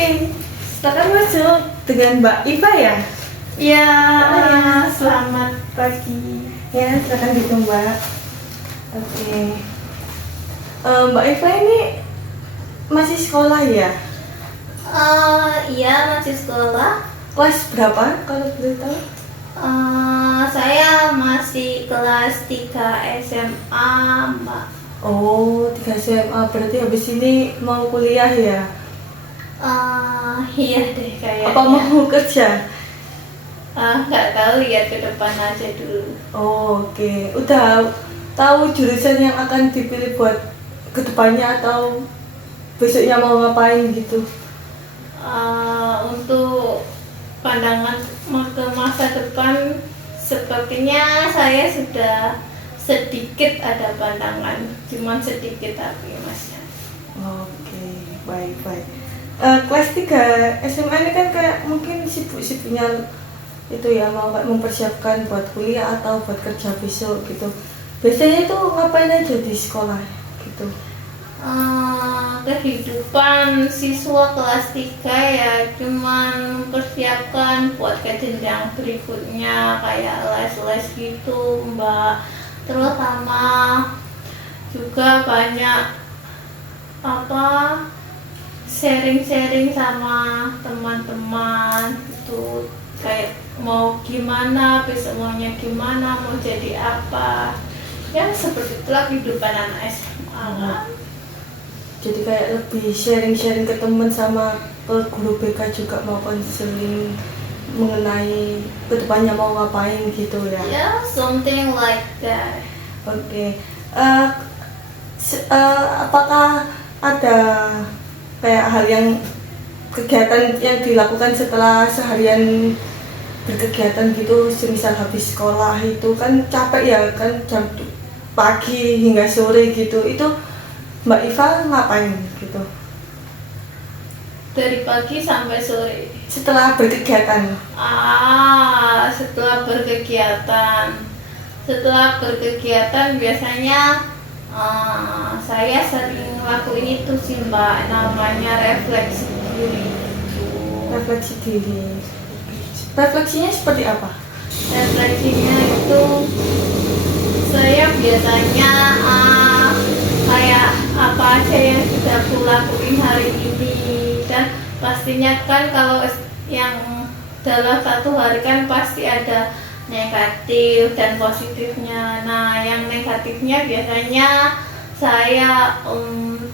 Oke, silakan masuk dengan Mbak Iva ya. Ya, ya. selamat pagi. Ya, silakan gitu Mbak. Oke. Mbak Iva ini masih sekolah ya? Iya, masih sekolah. Kelas berapa kalau boleh tahu? Saya masih kelas 3 SMA, Mbak. Oh, 3 SMA, berarti habis ini mau kuliah ya? Iya deh kayaknya. Apa mau kerja? Nggak tahu, lihat ke depan aja dulu. Oh, oke. Udah tahu jurusan yang akan dipilih buat kedepannya atau besoknya mau ngapain gitu? Untuk pandangan ke masa depan, sepertinya saya sudah sedikit ada pandangan, cuman sedikit tapi masnya. Oke, baik. Kelas 3 SMA ini kan kayak mungkin sibuk-sibuknya itu ya, mau kayak mempersiapkan buat kuliah atau buat kerja besok gitu. Biasanya itu ngapain aja di sekolah gitu? Kehidupan siswa kelas 3 ya cuman mempersiapkan buat ke jenjang berikutnya kayak les-les gitu, Mbak. Terutama juga banyak sharing-sharing sama teman-teman gitu, kayak mau gimana, besok maunya gimana, mau jadi apa. Ya seperti itulah kehidupan anak SMA kan. Jadi kayak lebih sharing-sharing ke teman sama ke guru BK juga mau konseling mengenai kedepannya mau ngapain gitu ya? Yeah, something like that. Oke. Apakah ada kayak hal yang kegiatan yang dilakukan setelah seharian berkegiatan gitu, semisal habis sekolah itu kan capek ya kan, jam pagi hingga sore gitu, itu Mbak Iva ngapain gitu Dari pagi sampai sore. setelah berkegiatan? Setelah berkegiatan biasanya saya sering lakuin itu sih, Mbak, namanya refleksi diri. Refleksi diri. Refleksinya seperti apa? Refleksinya itu saya biasanya kayak apa aja yang sudah aku lakuin hari ini, dan pastinya kan kalau yang dalam satu hari kan pasti ada negatif dan positifnya. Nah, yang negatifnya biasanya saya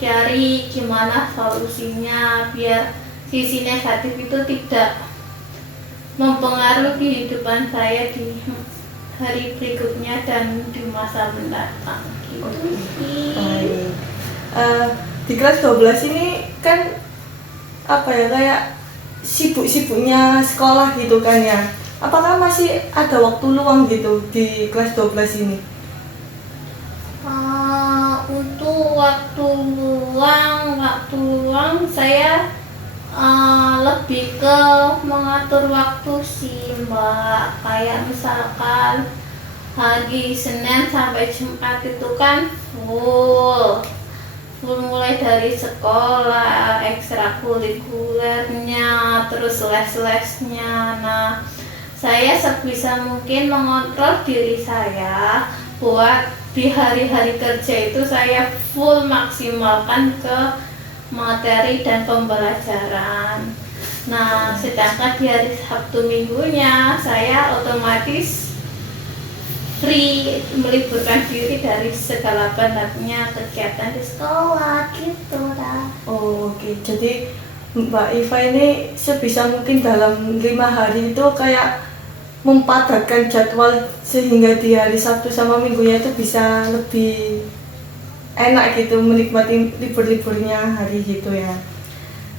cari gimana solusinya biar sisi negatif itu tidak mempengaruhi kehidupan saya di hari berikutnya dan di masa mendatang gitu. Baik. Di kelas 12 ini kan apa ya, kayak sibuk-sibuknya sekolah gitu kan ya. Apakah masih ada waktu luang gitu di kelas 12 ini? Untuk waktu luang saya lebih ke mengatur waktu sih, Mbak. Kayak misalkan hari Senin sampai Jumat itu kan full mulai dari sekolah, ekstrakurikulernya, terus les-lesnya. Nah, saya sebisa mungkin mengontrol diri saya buat di hari-hari kerja itu saya full maksimalkan ke materi dan pembelajaran. Nah, sedangkan di hari Sabtu Minggunya saya otomatis free, meliburkan diri dari segala penatnya kegiatan di sekolah gitu dah. Oke. Jadi Mbak Iva ini sebisa mungkin dalam 5 hari itu kayak mempadatkan jadwal sehingga di hari Sabtu sama Minggunya itu bisa lebih enak gitu menikmati libur-liburnya hari gitu ya.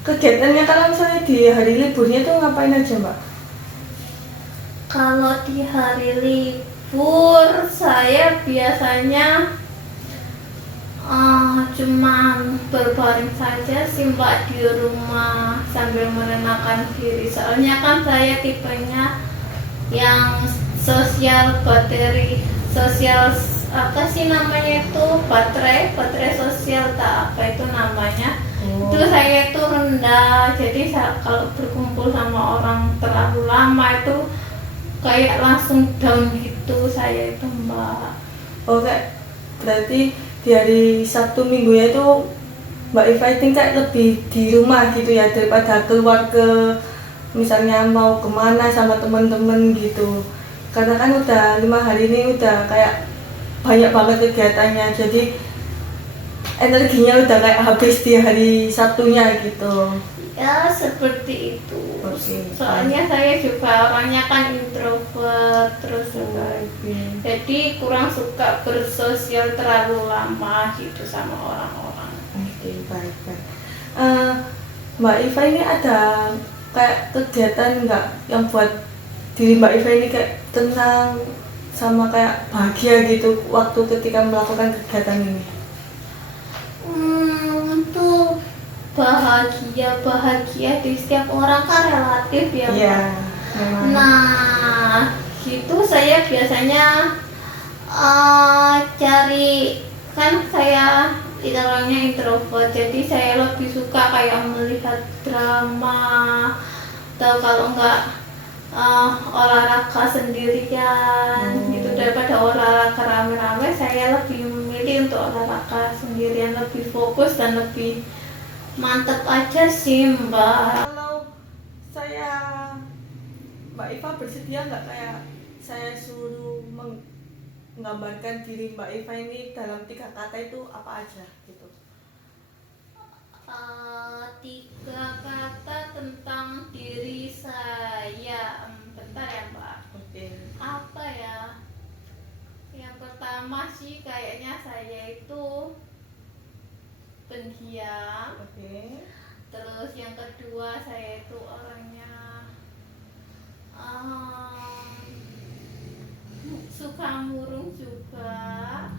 Kegiatannya kalau misalnya di hari liburnya itu ngapain aja, Mbak? Kalau di hari libur saya biasanya cuman berbaring saja sih, Mbak, di rumah sambil menenangkan diri. Soalnya kan saya tipenya yang sosial apa sih namanya itu, baterai sosial tak apa itu namanya. Oh. Itu saya itu rendah, jadi kalau berkumpul sama orang terlalu lama itu kayak langsung down gitu saya itu Mbak. Oh, kayak berarti di hari Sabtu Minggunya itu Mbak Iva itu kayak lebih di rumah gitu ya, daripada keluar ke misalnya mau kemana sama teman-teman gitu. Karena kan udah 5 hari ini udah kayak banyak banget kegiatannya, jadi energinya udah kayak habis di hari Sabtunya gitu. Ya seperti itu. Oke. Soalnya saya juga orangnya kan introvert terus juga. Jadi kurang suka bersosial terlalu lama gitu sama orang-orang. Oke, baik. Mbak Iva ini ada kayak kegiatan nggak yang buat diri Mbak Iva ini kayak tenang sama kayak bahagia gitu waktu ketika melakukan kegiatan ini? Untuk bahagia di setiap orang kan relatif ya Mbak. Iya, memang. Nah, gitu saya biasanya cari, kan saya orangnya introvert, jadi saya lebih suka kayak melihat drama atau kalau enggak olahraga sendirian gitu, daripada olahraga rame-rame. Saya lebih memilih untuk olahraga sendirian, lebih fokus dan lebih mantep aja sih Mbak. Kalau saya Mbak Iva bersedia nggak kayak saya suruh menggambarkan diri Mbak Iva ini dalam 3 kata itu apa aja gitu? 3 kata tentang diri saya. Bentar ya Mbak. Oke. Apa ya? Yang pertama sih kayaknya saya itu pendiam. Oke. Terus yang kedua saya itu orangnya suka murung juga.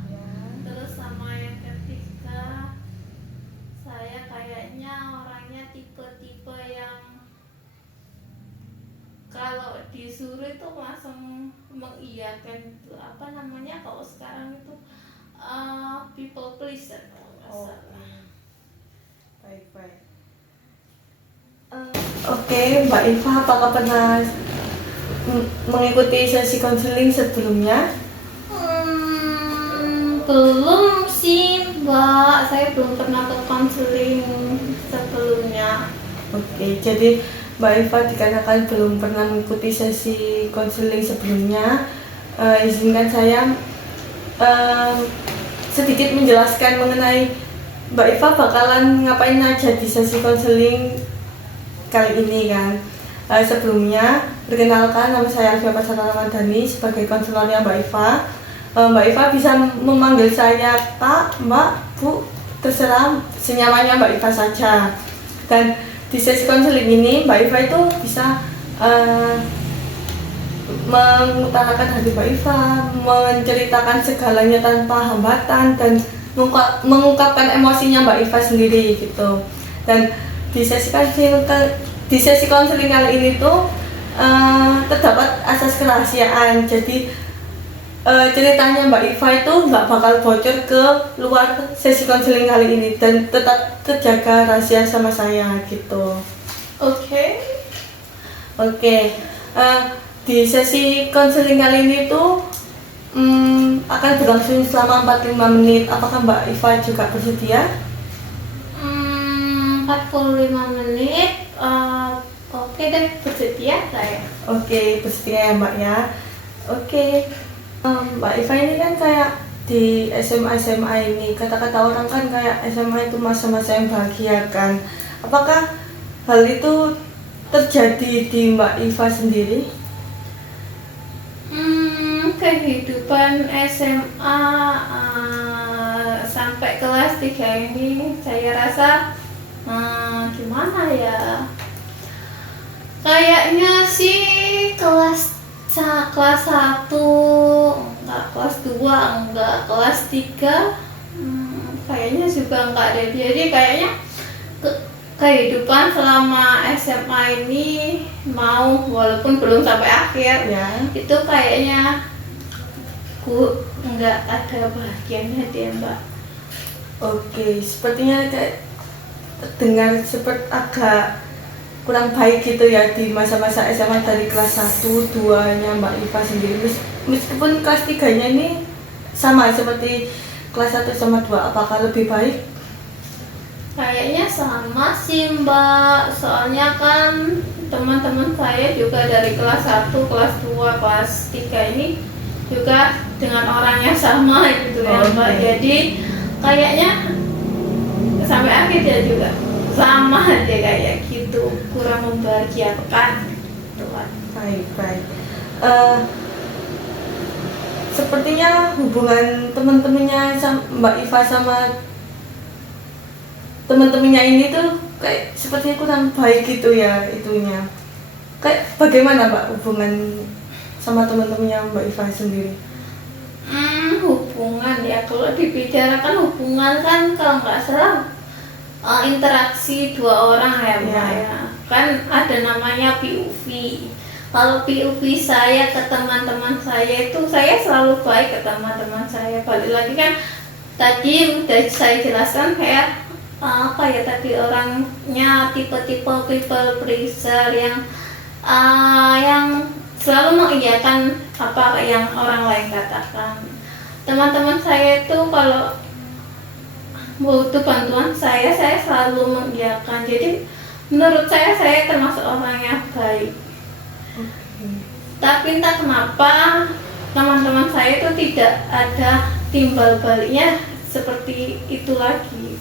Ya. Terus sama yang ketiga saya kayaknya orangnya tipe-tipe yang kalau disuruh itu langsung mengiyakan itu, apa namanya kalau sekarang itu people pleaser kalau nggak salah. Baik. Oke, Mbak Iva, apakah pernah mengikuti sesi konseling sebelumnya? Belum sih Mbak, saya belum pernah ke konseling sebelumnya. Oke, jadi Mbak Iva dikarenakan belum pernah mengikuti sesi konseling sebelumnya, izinkan saya sedikit menjelaskan mengenai Mbak Iva bakalan ngapain aja di sesi konseling kali ini kan. Sebelumnya, perkenalkan, nama saya Alfia Pasara Ramadhani sebagai konselornya Mbak Iva. Mbak Iva bisa memanggil saya Pak, Mbak, Bu, terserah senyamannya Mbak Iva saja. Dan di sesi konseling ini Mbak Iva itu bisa mengutarakan hati Mbak Iva, menceritakan segalanya tanpa hambatan dan mengungkapkan emosinya Mbak Iva sendiri gitu. Dan di sesi konseling kali ini tuh terdapat asas kerahasiaan. Jadi ceritanya Mbak Iva itu nggak bakal bocor ke luar sesi konseling kali ini dan tetap terjaga rahasia sama saya gitu. Oke. Di sesi konseling kali ini tuh akan berlangsung selama 45 menit. Apakah Mbak Iva juga bersedia? 45 menit. Oke deh, bersedia saya. Oke, bersedia ya Mbak ya. Oke. Mbak Iva ini kan kayak di SMA ini, kata-kata orang kan kayak SMA itu masa-masa yang bahagia kan. Apakah hal itu terjadi di Mbak Iva sendiri? Kehidupan SMA sampai kelas 3 ini saya rasa gimana ya? Kayaknya sih kelas 1 enggak, kelas 2 enggak, kelas 3 kayaknya juga enggak deh. Jadi kayaknya kehidupan selama SMA ini walaupun belum sampai akhir Ya. itu kayaknya nggak ada bahagianya dia, Mbak. Oke, sepertinya kayak terdengar seperti agak kurang baik gitu ya di masa-masa SMA dari kelas 1, 2-nya Mbak Iva sendiri. Meskipun kelas 3-nya ini sama seperti kelas 1 sama 2, apakah lebih baik? Kayaknya sama sih, Mbak. Soalnya kan teman-teman saya juga dari kelas 1, kelas 2, kelas 3 ini juga dengan orang yang sama gitu ya, Mbak. Oke. Jadi kayaknya sampai akhir dia juga sama aja kayak gitu, kurang membahagiakan gitu kan. Baik. Eh, Sepertinya hubungan teman-temannya Mbak Iva sama teman-temannya ini tuh kayak sepertinya kurang baik gitu ya itunya. Kayak bagaimana Mbak hubungan sama teman-temannya Mbak Iva sendiri? Hubungan ya, kalau dibicarakan hubungan kan kalau nggak salah interaksi dua orang ya, Mbak Ya. ya. Kan ada namanya PUV. Kalau PUV saya ke teman-teman saya itu, saya selalu baik ke teman-teman saya. Balik lagi kan tadi udah saya jelaskan kayak apa ya, tadi orangnya tipe-tipe people pleaser yang selalu mengiyakan apa yang orang lain katakan. Teman-teman saya itu kalau butuh bantuan saya selalu mengiyakan. Jadi menurut saya termasuk orang yang baik. Tapi entah kenapa teman-teman saya itu tidak ada timbal baliknya seperti itu lagi.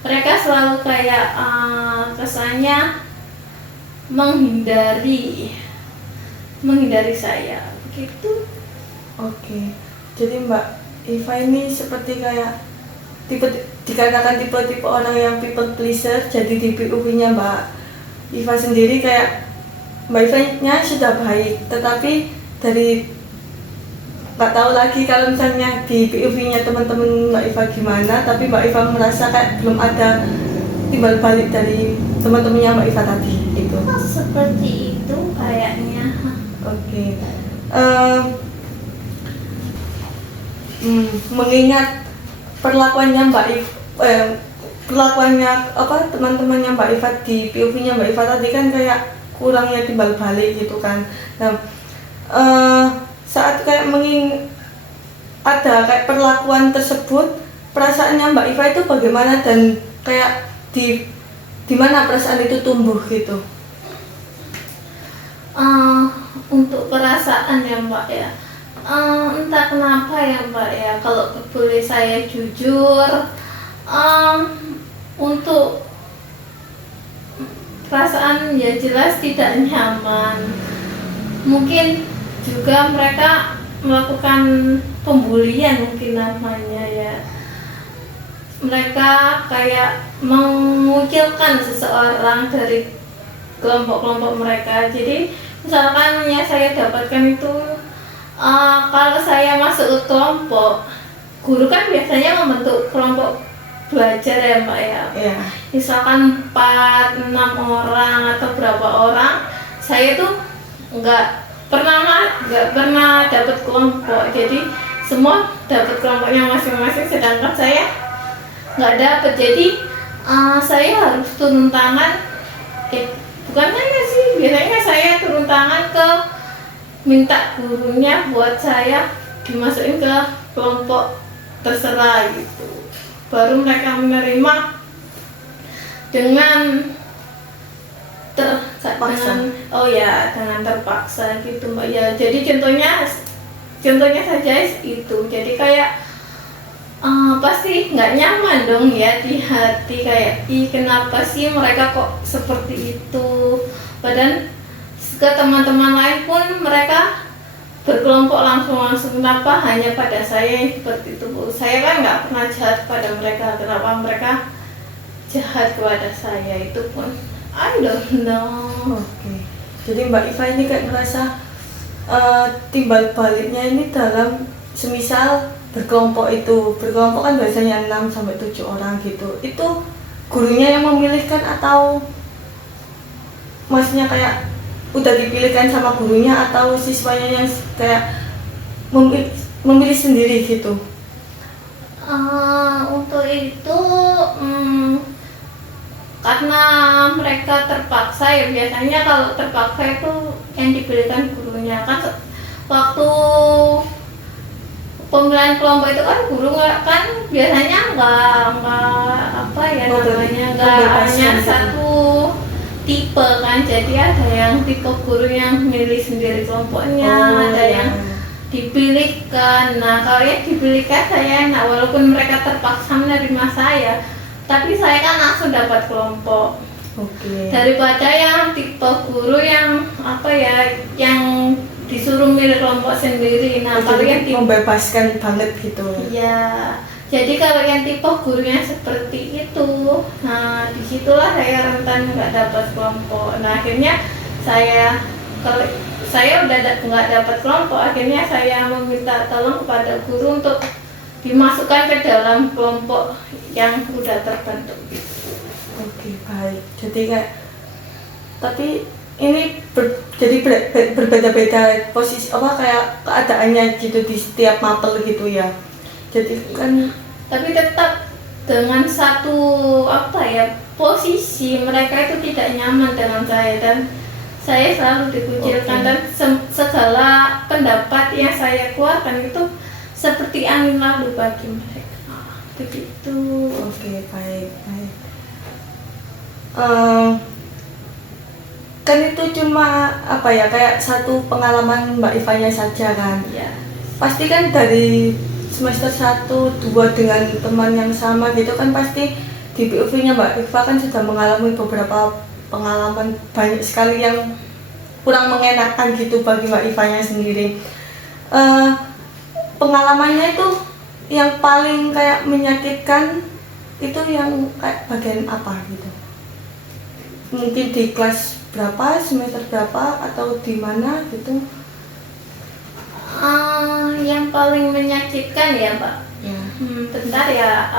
Mereka selalu kayak kesannya menghindari saya begitu. Oke. Jadi Mbak Iva ini seperti kayak dikatakan tipe-tipe orang yang people pleaser. Jadi di PUV-nya Mbak Iva sendiri kayak Mbak Iva-nya sudah baik, tetapi dari nggak tahu lagi kalau misalnya di POV-nya teman-teman Mbak Iva gimana, tapi Mbak Iva merasa kayak belum ada timbal balik dari teman-temannya Mbak Iva tadi gitu. Seperti itu kayaknya. Oke. Mengingat perlakuannya Mbak Iva, perlakuannya apa teman-temannya Mbak Iva di POV-nya Mbak Iva tadi kan kayak kurangnya timbal balik gitu kan. Nah, saat kayak ada kayak perlakuan tersebut, perasaannya Mbak Iva itu bagaimana dan kayak di mana perasaan itu tumbuh gitu? Untuk perasaan ya, Mbak ya, entah kenapa ya, Mbak ya, kalau boleh saya jujur, untuk perasaan ya jelas tidak nyaman. Mungkin juga mereka melakukan pembulian mungkin namanya ya. Mereka kayak mengucilkan seseorang dari kelompok-kelompok mereka. Jadi misalkan yang saya dapatkan itu, kalau saya masuk ke kelompok, guru kan biasanya membentuk kelompok belajar ya, Mbak ya. Iya. Misalkan 4, 6 orang atau berapa orang, saya tuh nggak pernah dapat kelompok. Jadi semua dapat kelompoknya masing-masing, sedangkan saya nggak dapat. Jadi saya harus turun tangan. Bukan hanya sih, biasanya saya turun tangan ke minta gurunya buat saya dimasukin ke kelompok terserah gitu. Baru mereka menerima dengan Terpaksa. dengan terpaksa gitu, Mbak ya. Jadi contohnya saja itu. Jadi kayak pasti nggak nyaman dong ya di hati, kayak kenapa sih mereka kok seperti itu. Padahal ke teman-teman lain pun mereka berkelompok langsung kenapa hanya pada saya yang seperti itu, Bu? Saya kan nggak pernah jahat pada mereka, kenapa mereka jahat kepada saya? Itu pun I don't know. Oke. Jadi Mbak Iva ini kayak merasa timbal baliknya ini dalam semisal berkelompok kan biasanya 6 sampai 7 orang gitu. Itu gurunya yang memilihkan atau maksudnya kayak udah dipilihkan sama gurunya, atau siswanya yang kayak memilih sendiri gitu? Untuk itu karena mereka terpaksa ya, biasanya kalau terpaksa itu yang diberikan gurunya kan. Waktu pemilihan kelompok itu kan guru kan biasanya nggak apa ya namanya, nggak hanya satu tipe kan, jadi ada yang tipe guru yang milih sendiri kelompoknya, ada yang dipilihkan. Nah kalau yang dipilihkan saya enak, walaupun mereka terpaksa menerima saya, tapi saya kan langsung dapat kelompok. Daripada yang tipe guru yang apa ya, yang disuruh milih kelompok sendiri. Nah kalau yang membebaskan banget gitu ya, jadi kalau yang tipe gurunya seperti itu, nah disitulah saya rentan nggak dapat kelompok. Nah akhirnya kalau saya udah nggak dapat kelompok, akhirnya saya meminta tolong kepada guru untuk dimasukkan ke dalam kelompok yang udah terbentuk. Baik. Jadi kayak, tapi ini jadi berbeda-beda posisi apa kayak keadaannya gitu di setiap mapel gitu ya. Jadi kan tapi tetap dengan satu apa ya, posisi mereka itu tidak nyaman dengan saya, dan saya selalu dikucilkan. Dan segala pendapat yang saya keluarkan itu seperti angin lalu bagi mereka. Begitu. Baik. Kan itu cuma apa ya, kayak satu pengalaman Mbak Ivanya saja kan. Ya. Pasti kan dari semester 1, 2 dengan teman yang sama gitu kan, pasti di POV-nya Mbak Iva kan sudah mengalami beberapa pengalaman banyak sekali yang kurang mengenakan gitu bagi Mbak Ivanya sendiri. Pengalamannya itu yang paling kayak menyakitkan itu yang kayak bagian apa gitu? Mungkin di kelas berapa, semester berapa, atau di mana gitu? Yang paling menyakitkan ya Mbak. Bentar ya.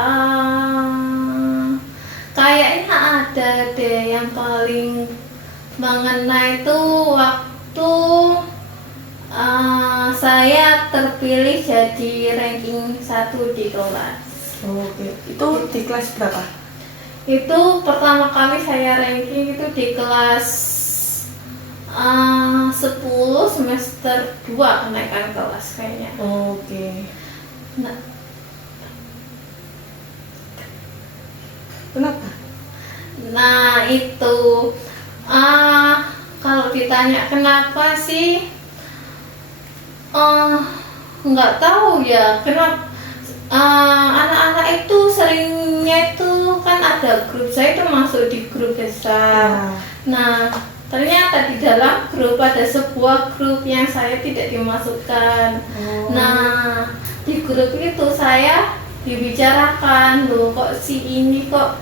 Kayaknya ada deh yang paling mengena itu waktu saya terpilih jadi ranking 1 di kelas. Itu di kelas berapa? Itu pertama kali saya ranking itu di kelas 10 semester 2 kenaikan kelas kayaknya. Nah, kenapa? Nah itu kalau ditanya kenapa sih, nggak tahu ya kenapa. Anak-anak itu seringnya itu kan ada grup, saya itu masuk di grup besar. Nah ternyata di dalam grup ada sebuah grup yang saya tidak dimasukkan. Nah di grup itu saya dibicarakan, loh kok si ini kok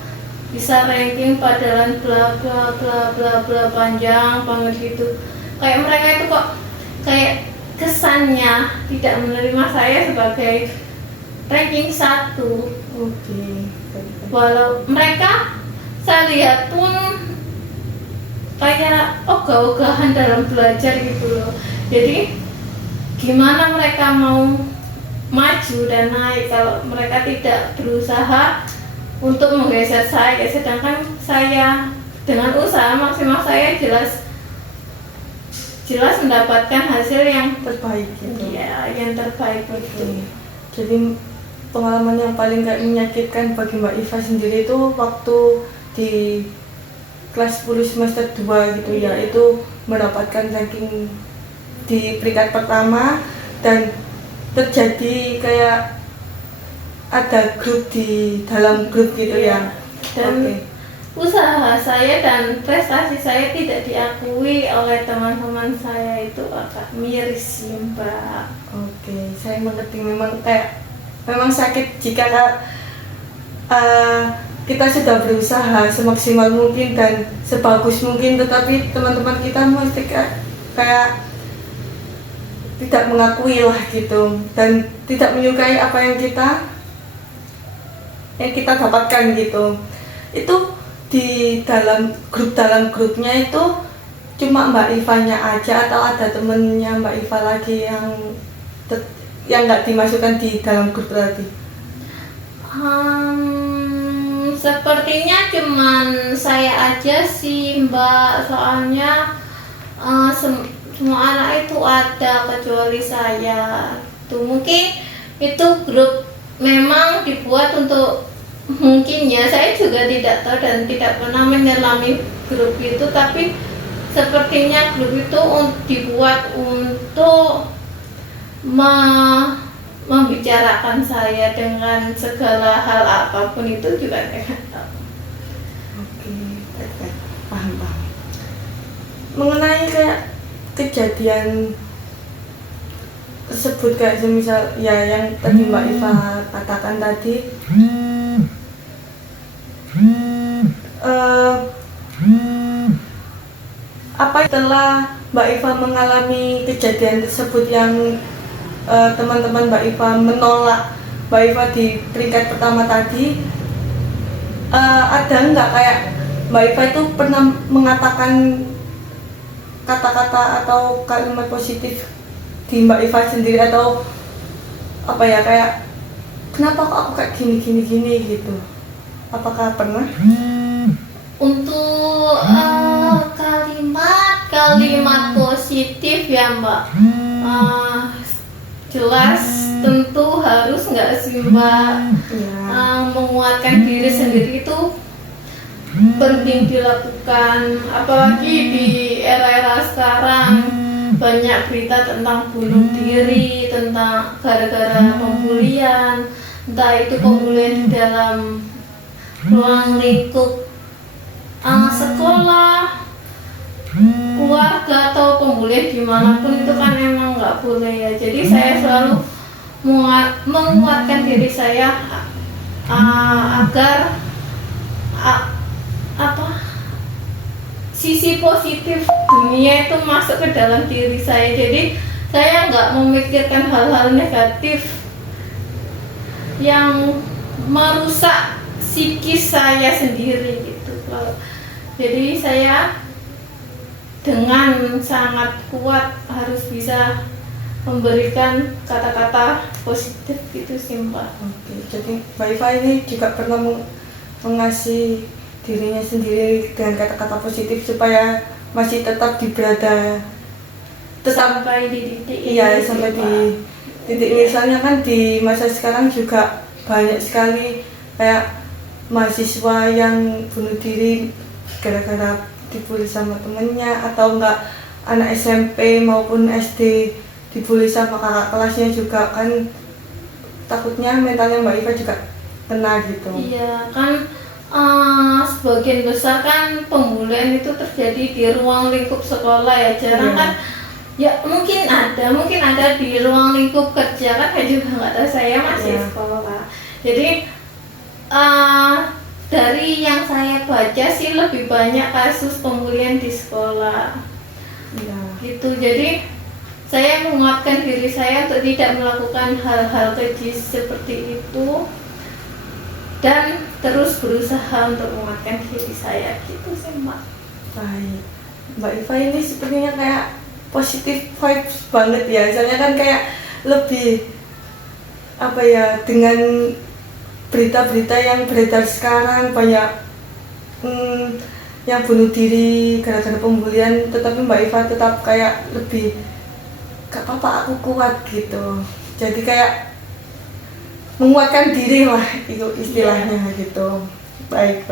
bisa ranking padahal bla bla bla bla bla, panjang banget gitu. Kayak mereka itu kok kayak kesannya tidak menerima saya sebagai ranking 1. Walau mereka saya lihat pun kayak ogah-ogahan dalam belajar gitu loh. Jadi gimana mereka mau maju dan naik kalau mereka tidak berusaha untuk menggeser saya, sedangkan saya dengan usaha maksimal saya jelas mendapatkan hasil yang terbaik gitu. Ya, yang terbaik itu. Jadi pengalaman yang paling gak menyakitkan bagi Mbak Iva sendiri itu waktu di kelas 10 semester 2 gitu ya, itu mendapatkan ranking di peringkat pertama, dan terjadi kayak ada grup di dalam grup gitu ya. Dan usaha saya dan prestasi saya tidak diakui oleh teman-teman saya, itu agak miris sih Mbak. Saya mengerti, memang sakit jika kita sudah berusaha semaksimal mungkin dan sebagus mungkin, tetapi teman-teman kita mesti kayak tidak mengakui lah gitu, dan tidak menyukai apa yang kita dapatkan gitu. Itu di dalam grupnya itu cuma Mbak Ivanya aja atau ada temennya Mbak Iva lagi yang yang nggak dimasukkan di dalam grup tadi? Sepertinya cuman saya aja sih Mbak, soalnya semua anak itu ada kecuali saya. Tuh mungkin itu grup memang dibuat untuk, mungkin ya, saya juga tidak tahu dan tidak pernah menyelami grup itu, tapi sepertinya grup itu dibuat untuk membicarakan saya dengan segala hal apapun itu juga saya tahu. Oke, baik, paham. Mengenai kayak kejadian tersebut, kayak semisal ya yang tadi Mbak Iva katakan tadi, apa setelah Mbak Iva mengalami kejadian tersebut yang teman-teman Mbak Iva menolak Mbak Iva di peringkat pertama tadi, ada nggak kayak Mbak Iva itu pernah mengatakan kata-kata atau kalimat positif di Mbak Iva sendiri, atau apa ya, kayak kenapa kok aku kayak gini gitu? Apakah pernah? Untuk kalimat positif ya Mbak, jelas tentu harus nggak sih Mbak, menguatkan diri sendiri itu penting dilakukan, apalagi di era-era sekarang banyak berita tentang bunuh diri, tentang gara-gara pembulian, entah itu pembulian di dalam ruang lingkup sekolah, keluarga, atau pembulian dimanapun itu kan emang nggak boleh ya. Jadi saya selalu menguatkan diri saya agar sisi positif dunia itu masuk ke dalam diri saya. Jadi saya nggak memikirkan hal-hal negatif yang merusak psikis saya sendiri gitu. Jadi saya dengan sangat kuat harus bisa memberikan kata-kata positif gitu sih Mbak. Oke, jadi Mbak Iva ini juga pernah mengasih dirinya sendiri dengan kata-kata positif supaya masih tetap Sampai di titik ini. Iya, sampai di titik misalnya kan di masa sekarang juga banyak sekali kayak mahasiswa yang bunuh diri gara-gara dibully sama temennya, atau enggak anak SMP maupun SD dibully sama kakak kelasnya juga, kan takutnya mentalnya Mbak Iva juga kena gitu. Iya kan, sebagian besar kan pembulian itu terjadi di ruang lingkup sekolah ya, jarang kan ya, mungkin ada di ruang lingkup kerja kan, saya juga nggak tahu, saya masih sekolah. Jadi dari yang saya baca sih lebih banyak kasus pembulian di sekolah gitu. Jadi saya menguatkan diri saya untuk tidak melakukan hal-hal keji seperti itu dan terus berusaha untuk menguatkan diri saya gitu sih Mbak. Baik, Mbak Iva ini sepertinya kayak positif vibes banget ya, soalnya kan kayak lebih apa ya, dengan berita-berita yang beredar sekarang banyak yang bunuh diri gara-gara pembulian, tetapi Mbak Iva tetap kayak lebih gak apa-apa, aku kuat gitu. Jadi kayak menguatkan diri lah itu istilahnya gitu. Baik.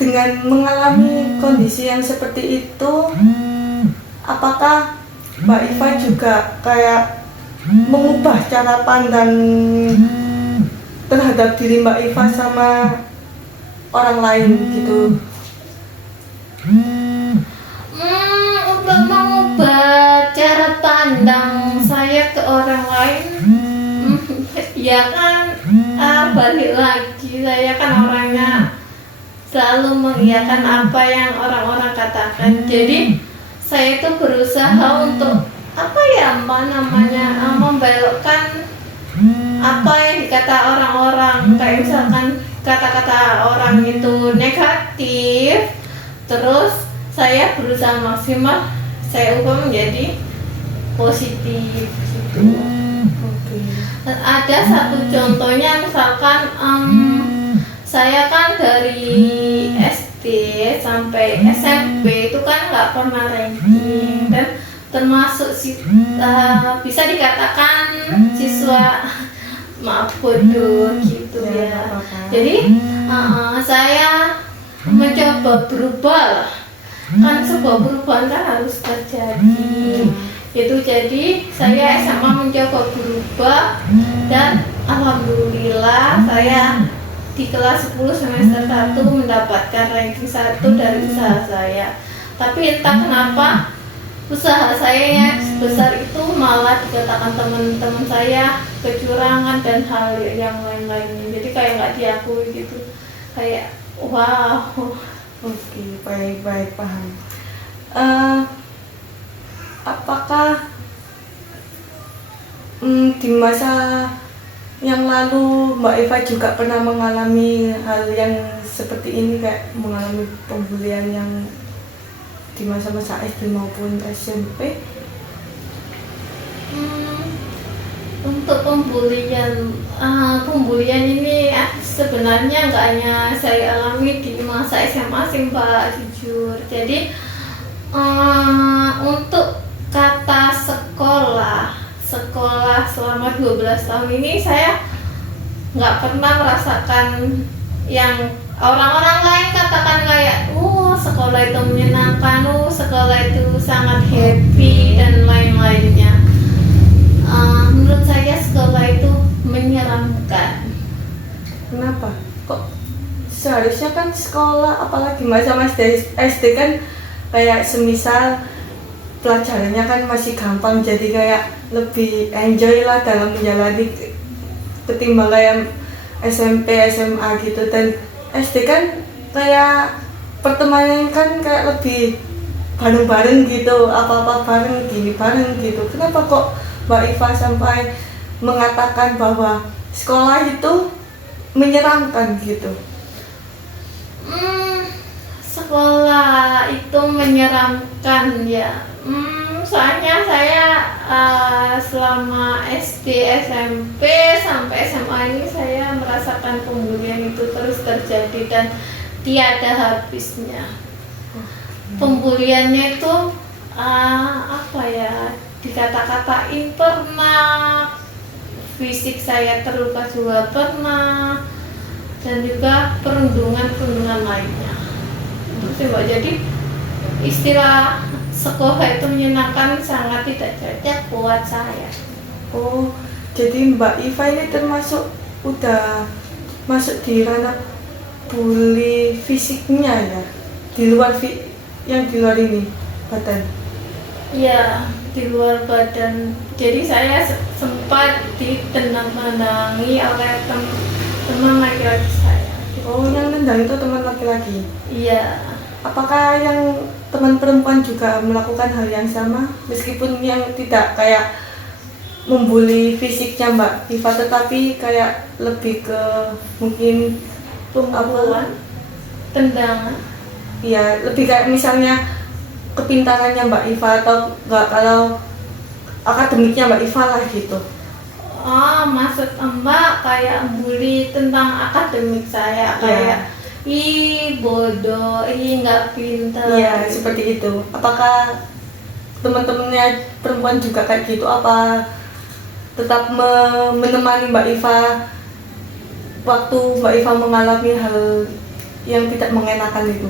Dengan mengalami kondisi yang seperti itu, apakah Mbak Iva juga kayak mengubah cara pandang terhadap diri Mbak Iva sama orang lain gitu? Untuk mengubah cara pandang saya ke orang lain, ya kan, balik lagi, saya kan orangnya selalu mengiyakan apa yang orang-orang katakan. Jadi saya itu berusaha untuk membelokkan apa yang dikata orang-orang. Kayak misalkan kata-kata orang itu negatif, terus saya berusaha maksimal saya ubah menjadi positif. Oke. Dan ada satu contohnya, misalkan saya kan dari SD sampai SMP itu kan nggak pernah ranking, dan termasuk bisa dikatakan siswa maaf bodoh gitu Ya, ya. nggak apa-apa. Jadi saya mencoba berubah lah. Kan sebuah perubahan kan harus terjadi. Itu jadi saya SMA mencoba berubah, dan alhamdulillah saya di kelas 10 semester 1 mendapatkan ranking 1 dari usaha saya. Tapi entah kenapa usaha saya yang sebesar itu malah dikatakan teman-teman saya kecurangan dan hal yang lain-lainnya. Jadi kayak nggak diakui gitu. Kayak wow. Oke, baik paham. Apakah di masa yang lalu Mbak Eva juga pernah mengalami hal yang seperti ini, kayak mengalami pembulian yang di masa-masa SD maupun SMP? Untuk pembulian ini sebenarnya nggak hanya saya alami di masa SMA sih Mbak, jujur. Jadi untuk kata sekolah selama 12 tahun ini saya nggak pernah merasakan yang orang-orang lain katakan kayak sekolah itu menyenangkan, sekolah itu sangat happy dan lain-lainnya. Menurut saya sekolah itu menyeramkan. Kenapa? Kok seharusnya kan sekolah, apalagi masa-masa SD kan kayak semisal pelajarannya kan masih gampang, jadi kayak lebih enjoy lah dalam menjalani ketimbang kayak SMP, SMA gitu. Dan SD kan kayak pertemanan kan kayak lebih bareng-bareng gitu, apa-apa bareng, gini bareng gitu. Kenapa kok Mbak Eva sampai mengatakan bahwa sekolah itu menyeramkan gitu? Sekolah itu menyeramkan ya. Soalnya saya selama SD, SMP sampai SMA ini saya merasakan pembulian itu terus terjadi dan tiada habisnya. Pembuliannya itu apa ya? Dikata-katain pernah, fisik saya terluka juga pernah, dan juga perundungan lainnya. Itu sih Mbak. Jadi istilah sekolah itu menyenangkan sangat tidak cocok buat saya. Oh, jadi Mbak Eva ini termasuk udah masuk di ranah bully fisiknya ya, di luar yang di luar ini badan. Iya, di luar badan. Jadi saya sempat ditendang-tendangi oleh teman laki-laki saya. Oh, yang nendang itu teman laki-laki? Iya. Apakah yang teman perempuan juga melakukan hal yang sama? Meskipun yang tidak kayak membuli fisiknya Mbak Eva, tetapi kayak lebih ke mungkin Pukulan, tendangan. Iya, lebih kayak misalnya kepintarannya Mbak Eva, atau enggak kalau akademiknya Mbak Eva lah gitu. Oh, maksud Mbak kayak bully tentang akademik saya, kayak ih bodoh, ih nggak pintar. Iya, seperti itu. Apakah teman-temannya perempuan juga kayak gitu? Apa tetap menemani Mbak Eva waktu Mbak Eva mengalami hal yang tidak mengenakan itu?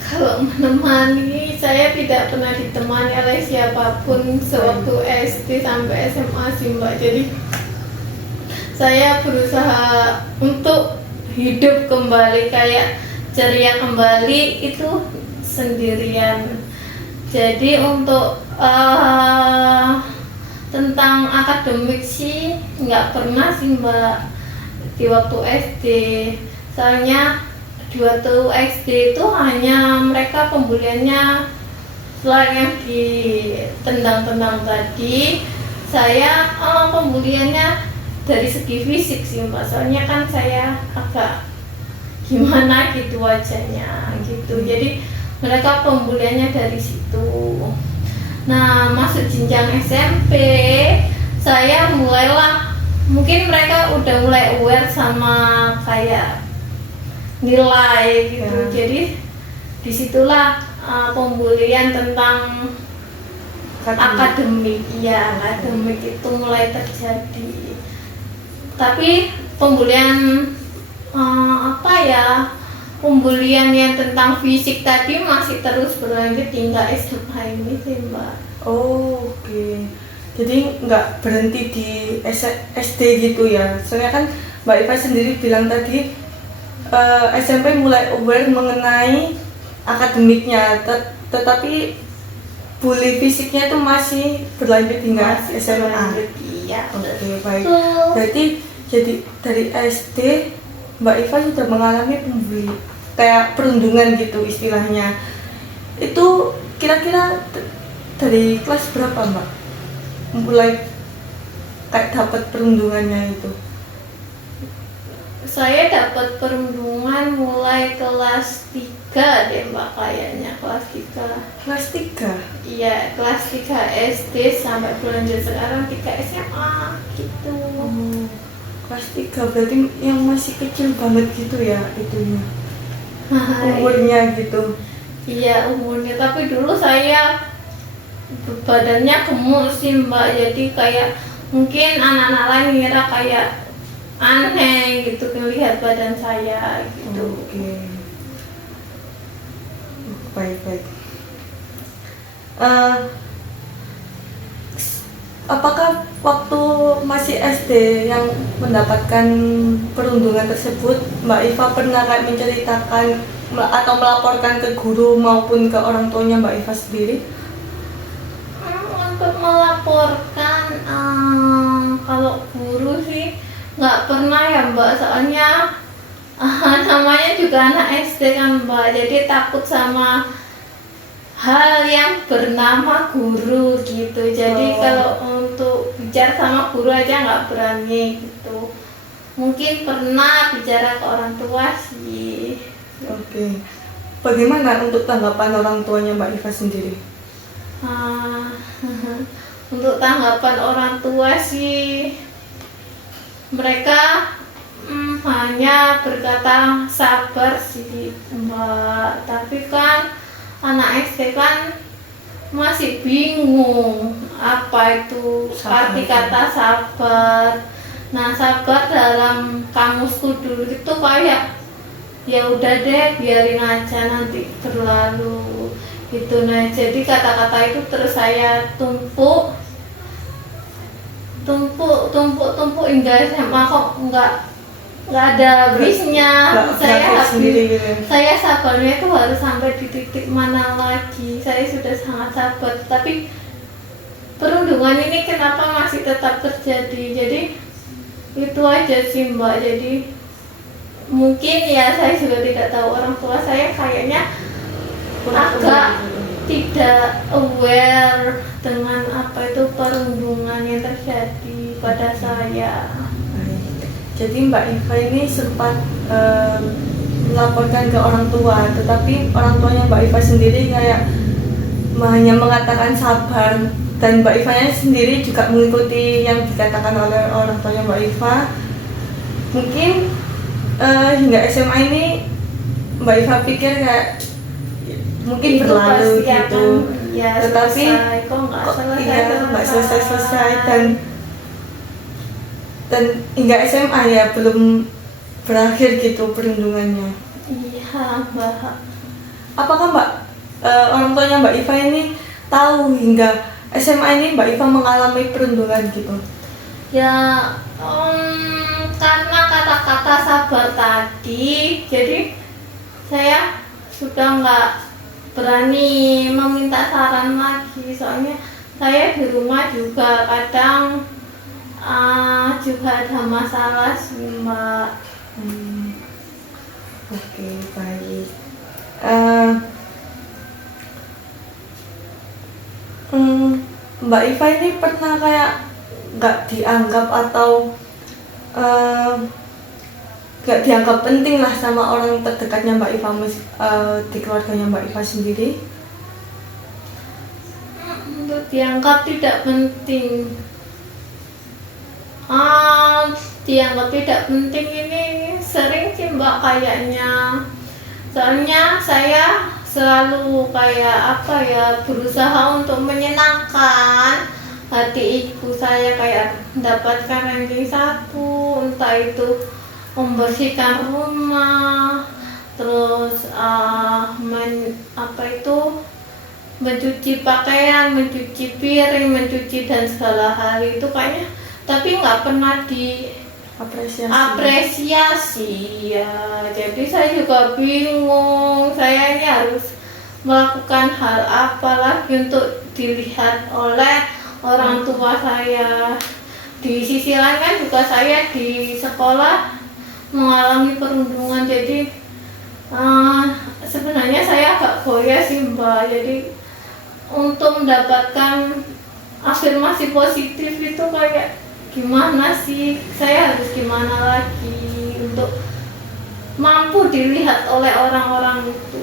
Kalau menemani, saya tidak pernah ditemani oleh siapapun sewaktu SD sampai SMA sih Mbak. Jadi saya berusaha untuk hidup kembali, kayak ceria kembali itu sendirian. Jadi untuk tentang akademik sih nggak pernah sih Mbak di waktu SD. Soalnya di waktu SD itu hanya mereka pembuliannya selain yang ditendang-tendang tadi, saya pembuliannya dari segi fisik sih Mbak. Soalnya kan saya agak gimana gitu wajahnya gitu, jadi mereka pembuliannya dari situ. Nah, masuk jenjang SMP, saya mulailah, mungkin mereka udah mulai aware sama kayak nilai gitu. Ya. Jadi disitulah pembulian tentang akademik, ya akademik itu mulai terjadi. Tapi pembulian apa ya? Pembulian yang tentang fisik tadi masih terus berlanjut hingga SMA ini sih, Mbak. Oh, oke. Jadi nggak berhenti di SD gitu ya. Soalnya kan Mbak Iva sendiri bilang tadi SMP mulai aware mengenai akademiknya, tetapi bully fisiknya itu masih berlanjut hingga Masih SMA. berlanjut, iya. Oke, baik. Betul. Berarti jadi dari SD Mbak Iva sudah mengalami pembuli, kayak perundungan gitu istilahnya. Itu kira-kira dari kelas berapa Mbak? Mulai kayak dapat perundungannya itu? Saya dapat perundungan mulai kelas 3 deh, Mbak, kayaknya kelas 3. Kelas 3? Iya, kelas 3 SD sampai berlanjut sekarang 3 SMA gitu. Oh, kelas 3 berarti yang masih kecil banget gitu ya itunya, umurnya gitu. Iya, umurnya, tapi dulu saya badannya gemuk sih, Mbak, jadi kayak mungkin anak-anak lain ngira kayak aneh gitu melihat badan saya gitu. Oke. Baik. Apakah waktu masih SD yang mendapatkan perundungan tersebut, Mbak Iva pernah kayak menceritakan atau melaporkan ke guru maupun ke orang tuanya Mbak Iva sendiri? Untuk melaporkan, kalau guru sih nggak pernah ya, Mbak, soalnya namanya juga anak SD kan, Mbak, jadi takut sama hal yang bernama guru gitu. Jadi kalau untuk bicara sama guru aja nggak berani gitu. Mungkin pernah bicara ke orang tua sih. Oke. Bagaimana untuk tanggapan orang tuanya Mbak Iva sendiri? Untuk tanggapan orang tua sih, mereka hanya berkata sabar sih, Mbak. Tapi kan anak SD kan masih bingung apa itu arti kata sabar. Nah, sabar dalam kamusku dulu itu kayak ya udah deh, biarin aja nanti berlalu gitu. Nah, jadi kata-kata itu terus saya tumpuk hingga SMA kok nggak ada habisnya. Saya sabarnya itu harus sampai di titik mana lagi. Saya sudah sangat sabar, tapi perundungan ini kenapa masih tetap terjadi? Jadi itu aja sih, Mbak. Jadi mungkin ya saya juga tidak tahu, orang tua saya kayaknya agak tidak aware dengan apa itu perundungan yang terjadi pada saya. Jadi Mbak Iva ini sempat melaporkan ke orang tua, tetapi orang tuanya Mbak Iva sendiri kayak hanya mengatakan sabar, dan Mbak Iva sendiri juga mengikuti yang dikatakan oleh orang tuanya Mbak Iva. Mungkin hingga SMA ini Mbak Iva pikir kayak mungkin itu berlalu gitu, ya, tetapi nggak selesai dan hingga SMA ya belum berakhir gitu perundungannya. Iya, Mbak. Apakah orang tuanya Mbak Iva ini tahu hingga SMA ini Mbak Iva mengalami perundungan gitu? Ya, karena kata-kata sabar tadi, jadi saya sudah nggak berani meminta saran lagi. Soalnya saya di rumah juga kadang juga ada masalah sih, Mbak. Oke, baik. Mbak Iva ini pernah kayak nggak dianggap atau nggak dianggap penting lah sama orang terdekatnya Mbak Iva, di keluarganya Mbak Iva sendiri? Menurut dianggap tidak penting. Dianggap tidak penting ini sering sih Mbak kayaknya. Soalnya saya selalu kayak apa ya, berusaha untuk menyenangkan hati ibu saya, kayak mendapatkan ranking 1, entah itu membersihkan rumah, terus mencuci pakaian, mencuci piring, mencuci dan segala hal itu kayaknya, tapi nggak pernah apresiasi ya. Jadi saya juga bingung, saya ini harus melakukan hal apa lagi untuk dilihat oleh orang tua saya. Di sisi lain kan juga saya di sekolah mengalami perundungan, jadi sebenarnya saya agak goyah sih Mbak. Jadi untuk mendapatkan afirmasi positif itu kayak gimana sih, saya harus gimana lagi untuk mampu dilihat oleh orang-orang itu.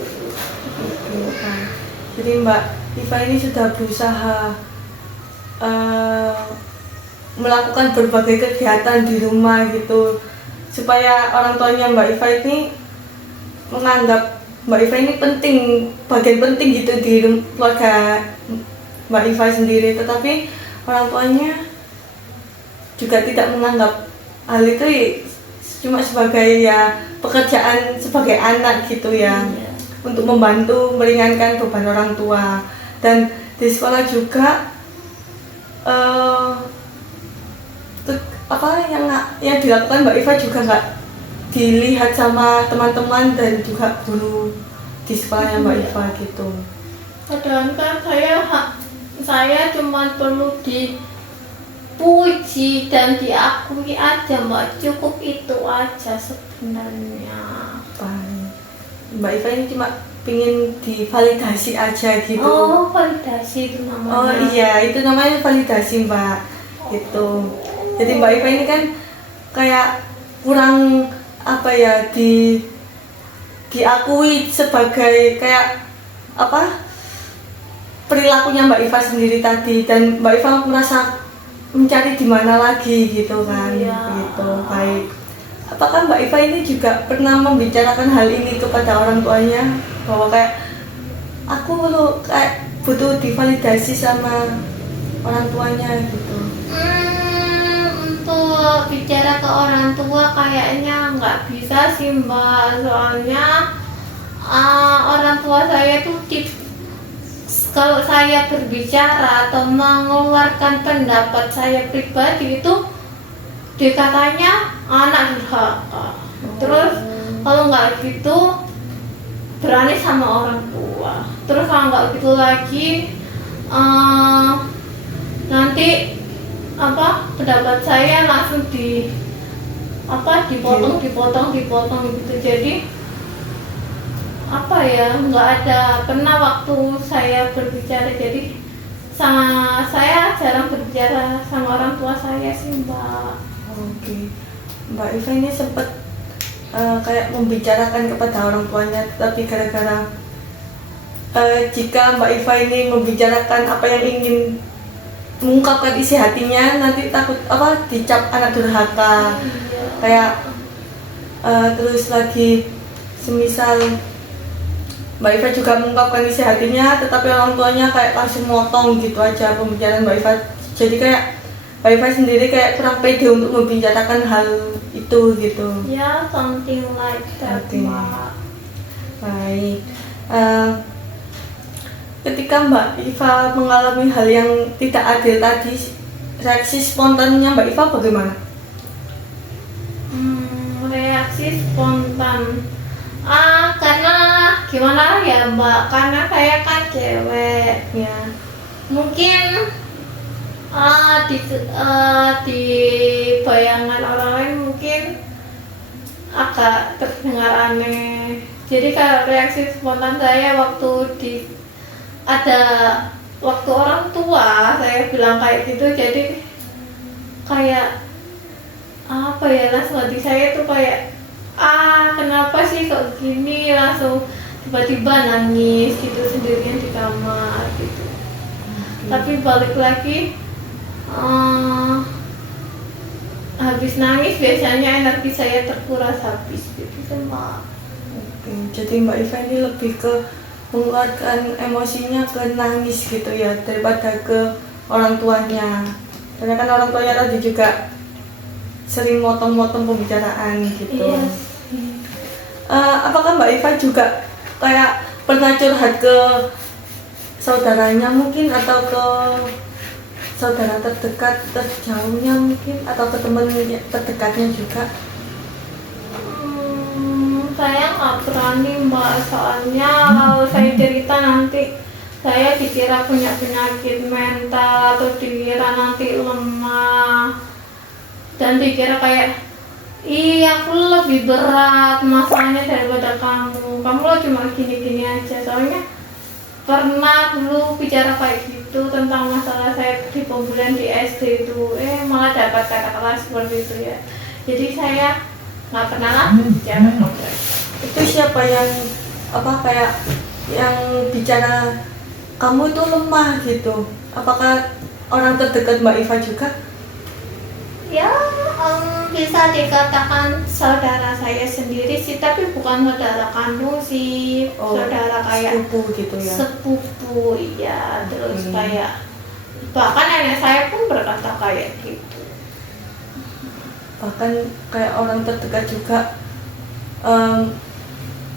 Jadi Mbak Iva ini sudah berusaha melakukan berbagai kegiatan di rumah gitu, supaya orang tuanya Mbak Iva ini menganggap Mbak Iva ini penting, bagian penting gitu di keluarga Mbak Iva sendiri. Tetapi orang tuanya juga tidak menganggap hal itu cuma sebagai ya pekerjaan sebagai anak gitu ya, untuk membantu meringankan beban orang tua. Dan di sekolah juga yang dilakukan Mbak Iva juga nggak dilihat sama teman-teman dan juga guru di sekolahnya Mbak Iva gitu. Padahal kan saya cuma perlu dipuji dan diakui aja Mbak, cukup itu aja sebenarnya. Mbak Iva ini cuma pingin divalidasi aja gitu. Oh, validasi itu namanya. Oh iya, itu namanya validasi Mbak gitu. Jadi Mbak Iva ini kan kayak kurang apa ya, diakui sebagai kayak apa perilakunya Mbak Iva sendiri tadi, dan Mbak Iva merasa mencari di mana lagi gitu kan. Gitu. Baik, apakah Mbak Iva ini juga pernah membicarakan hal ini kepada orang tuanya, bahwa kayak aku kayak butuh divalidasi sama orang tuanya gitu? Untuk bicara ke orang tua kayaknya nggak bisa sih Mbak, soalnya orang tua saya tuh kalau saya berbicara atau mengeluarkan pendapat saya pribadi itu dikatanya anak durhaka. Terus kalau nggak gitu berani sama orang tua. Terus kalau nggak gitu lagi nanti pendapat saya langsung dipotong gitu. Jadi nggak ada pernah waktu saya berbicara, jadi saya jarang berbicara sama orang tua saya sih Mbak. Oke. Mbak Iva ini sempat kayak membicarakan kepada orang tuanya, tapi gara-gara jika Mbak Iva ini membicarakan apa yang ingin mengungkapkan isi hatinya, nanti takut dicap anak durhaka. Kayak terus lagi semisal Mbak Iva juga mengungkapkan isi hatinya, tetapi orang tuanya kayak langsung motong gitu aja pembicaraan Mbak Iva. Jadi kayak Mbak Iva sendiri kayak kurang pede untuk membicarakan hal itu gitu. Ya, something like that. Mbak. Baik. Ketika Mbak Iva mengalami hal yang tidak adil tadi, reaksi spontannya Mbak Iva bagaimana? Reaksi spontan. Karena gimana ya Mbak, karena saya kan cewek ya. Mungkin di bayangan orang lain mungkin agak terdengar aneh. Jadi kalau reaksi spontan saya waktu waktu orang tua saya bilang kayak gitu, jadi kayak langsung hati saya tuh kayak kenapa sih kok gini, langsung tiba-tiba nangis gitu sendirian di kamar gitu. Tapi balik lagi, habis nangis biasanya energi saya terkuras habis gitu Mbak. Oke, jadi Mbak Iva ini lebih ke mengeluarkan emosinya ke nangis gitu ya, daripada ke orang tuanya. Karena kan orang tuanya tadi juga sering motong-motong pembicaraan gitu. Iya. Apakah Mbak Iva juga kayak pernah curhat ke saudaranya mungkin, atau ke saudara terdekat, terjauhnya mungkin, atau ke teman terdekatnya juga? Saya nggak berani Mbak, soalnya kalau saya cerita nanti saya dikira punya penyakit mental atau dikira nanti lemah dan dikira kayak aku lebih berat masalahnya daripada kamu lo cuma gini-gini aja. Soalnya pernah dulu bicara kayak gitu tentang masalah saya di pembulian di SD itu, malah dapat kata-kata seperti itu ya. Jadi saya nggak pernah lagi bicara kompleks. Itu siapa yang kayak yang bicara kamu itu lemah gitu? Apakah orang terdekat Mbak Iva juga? Ya, bisa dikatakan saudara saya sendiri sih, tapi bukan saudara kandung sih, saudara kayak sepupu gitu ya? Sepupu, iya. Terus kayak bahkan nenek saya pun berkata kayak gitu. Bahkan kayak orang terdekat juga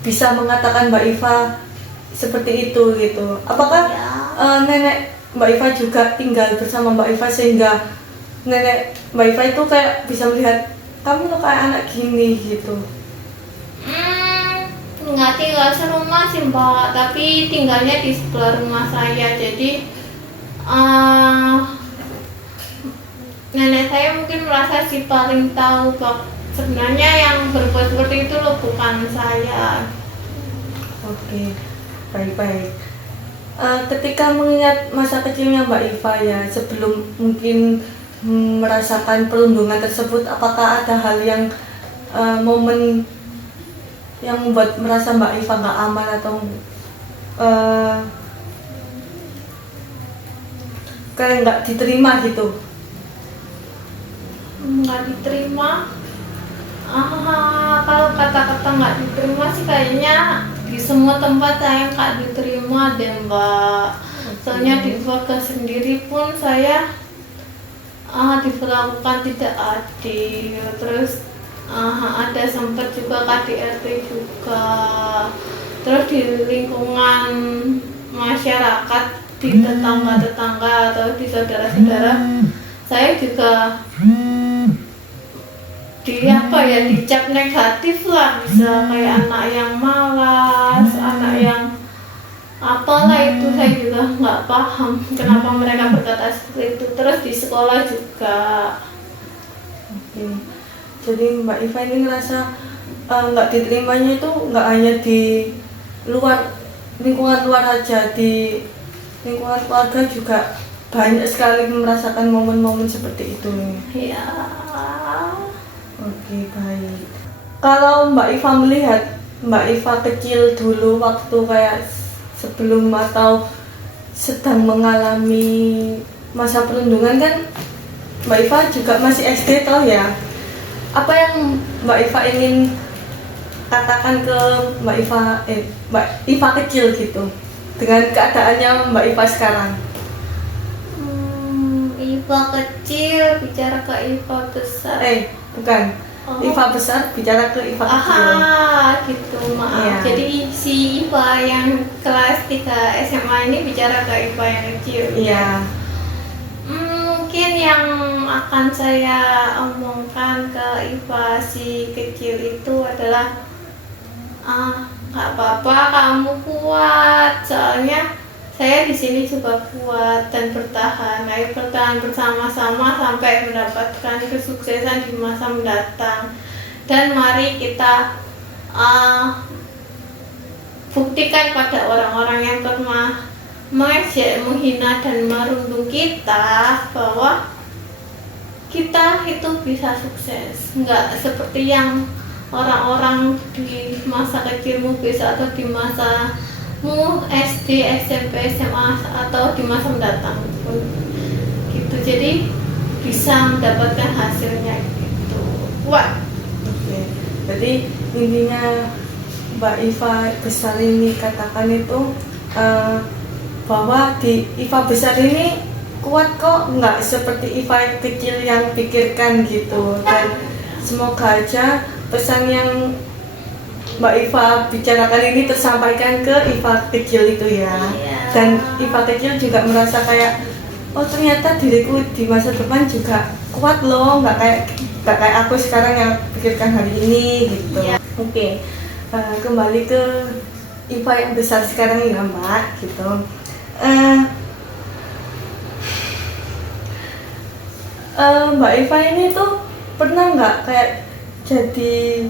bisa mengatakan Mbak Iva seperti itu gitu. Apakah nenek Mbak Iva juga tinggal bersama Mbak Iva sehingga nenek Mbak Iva itu kayak bisa melihat kamu tuh kayak anak gini gitu? Nggak tinggal serumah sih Mbak, tapi tinggalnya di sebelah rumah saya. Jadi nenek saya mungkin merasa sih paling tahu bahwa sebenarnya yang berbuat seperti itu loh bukan saya. Oke, baik-baik. Ketika mengingat masa kecilnya Mbak Iva ya, sebelum mungkin merasakan perundungan tersebut, apakah ada hal yang momen yang membuat merasa Mbak Iva nggak aman atau kayak nggak diterima gitu? Nggak diterima? Kalau kata-kata nggak diterima sih kayaknya di semua tempat saya nggak diterima deh Mbak. Soalnya di keluarga sendiri pun saya diperlakukan tidak adil. Terus ada sempat juga KDRT juga. Terus di lingkungan masyarakat, di tetangga-tetangga atau di saudara-saudara, saya juga dicap negatif lah, bisa kayak anak yang malas, anak yang apalah itu. Saya juga nggak paham kenapa mereka berkata seperti itu. Terus di sekolah juga. Oke. Jadi Mbak Iva ini ngerasa nggak diterimanya itu nggak hanya di luar, lingkungan luar aja, di lingkungan keluarga juga banyak sekali merasakan momen-momen seperti itu. Ya. Oke, baik. Kalau Mbak Iva melihat Mbak Iva kecil dulu waktu kayak sebelum atau sedang mengalami masa perundungan, kan Mbak Iva juga masih SD toh ya. Apa yang Mbak Iva ingin katakan ke Mbak Iva kecil gitu dengan keadaannya Mbak Iva sekarang? Iva kecil bicara ke Iva besar. Bukan. Iva besar bicara ke Iva kecil. Gitu, maaf. Iya. Jadi si Iva yang kelas 3 SMA ini bicara ke Iva yang kecil. Iya. Mungkin yang akan saya omongkan ke Iva si kecil itu adalah nggak apa-apa, kamu kuat. Soalnya saya di sini juga kuat dan bertahan. Ayo bertahan bersama-sama sampai mendapatkan kesuksesan di masa mendatang. Dan mari kita buktikan pada orang-orang yang pernah mengejek, menghina dan merundung kita bahwa kita itu bisa sukses. Nggak seperti yang orang-orang di masa kecilmu bisa atau di masa SD, SMP, SMA atau di masa mendatang. gitu, jadi bisa mendapatkan hasilnya gitu. Wah, Oke. Jadi intinya Mbak Iva besar ini katakan itu bahwa di Iva besar ini kuat kok, nggak seperti Iva kecil yang pikirkan gitu. Dan semoga aja pesan yang Mbak Iva bicarakan ini tersampaikan ke Iva kecil itu ya. Iya. Dan Iva kecil juga merasa kayak, oh ternyata diriku di masa depan juga kuat loh, nggak kayak aku sekarang yang pikirkan hari ini gitu. Iya. Oke, kembali ke Iva yang besar sekarang ya Mbak gitu. Mbak Iva ini tuh pernah nggak kayak jadi